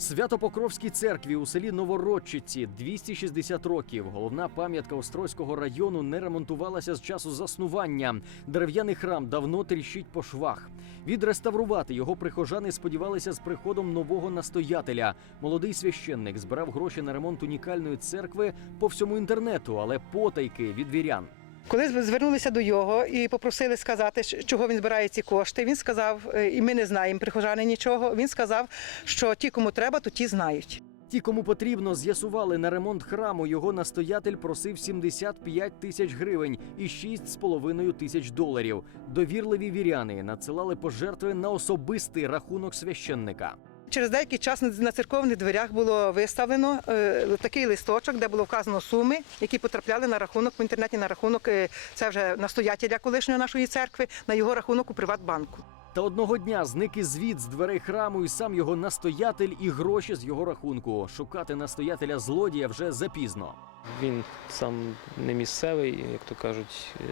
Свято-Покровській церкві у селі Новородчиці 260 років. Головна пам'ятка Острозького району не ремонтувалася з часу заснування. Дерев'яний храм давно тріщить по швах. Відреставрувати його прихожани сподівалися з приходом нового настоятеля. Молодий священник збирав гроші на ремонт унікальної церкви по всьому інтернету, але потайки від вірян. Коли звернулися до його і попросили сказати, чого він збирає ці кошти, він сказав, е, і ми не знаємо прихожани нічого. Він сказав, що ті, кому треба, то ті знають. Ті, кому потрібно, з'ясували на ремонт храму. Його настоятель просив 75 тисяч гривень і 6,5 тисяч доларів. Довірливі віряни надсилали пожертви на особистий рахунок священника. Через деякий час на- церковних дверях було виставлено е, такий листочок, де було вказано суми, які потрапляли на рахунок в інтернеті, на рахунок е, це вже настоятеля колишньої нашої церкви, на його рахунок у Приватбанку. Та одного дня зник і звіт з дверей храму, і сам його настоятель, і гроші з його рахунку. Шукати настоятеля злодія вже запізно. Він сам не місцевий, як то кажуть, е,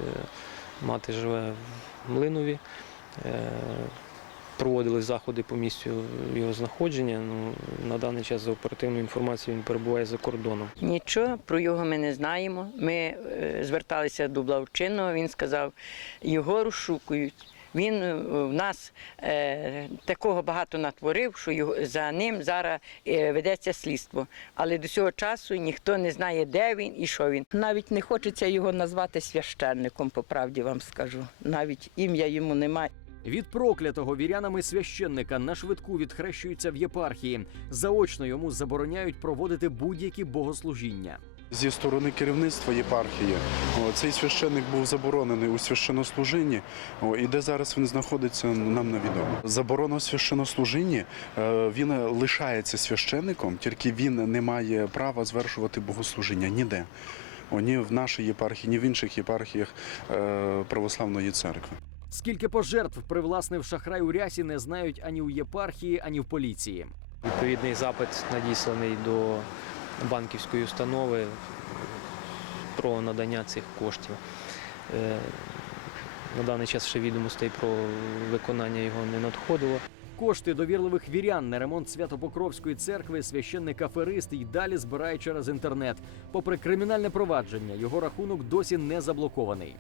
мати живе в Млинові. Проводили заходи по місцю його знаходження. Ну, на даний час за оперативною інформацією він перебуває за кордоном. Нічого про його ми не знаємо. Ми е, зверталися до благочинного, він сказав, його розшукують. Він е, в нас е, такого багато натворив, що його, за ним зараз е, ведеться слідство. Але до цього часу ніхто не знає, де він і що він. Навіть не хочеться його назвати священником, по правді вам скажу. Навіть ім'я йому немає. Від проклятого вірянами священника на швидку відхрещуються в єпархії. Заочно йому забороняють проводити будь-які богослужіння. Зі сторони керівництва єпархії цей священник був заборонений у священнослужінні. О, І де зараз він знаходиться, нам невідомо. Заборона у священнослужінні е, він лишається священником, тільки він не має права звершувати богослужіння ніде. Ні в нашій єпархії, ні в інших єпархіях е, православної церкви. Скільки пожертв привласнив шахрай у рясі, не знають ані у єпархії, ані в поліції. Відповідний запит надісланий до банківської установи про надання цих коштів. Е, На даний час ще відомостей про виконання його не надходило. Кошти довірливих вірян на ремонт Святопокровської церкви священник аферист і далі збирає через інтернет. Попри кримінальне провадження, його рахунок досі не заблокований.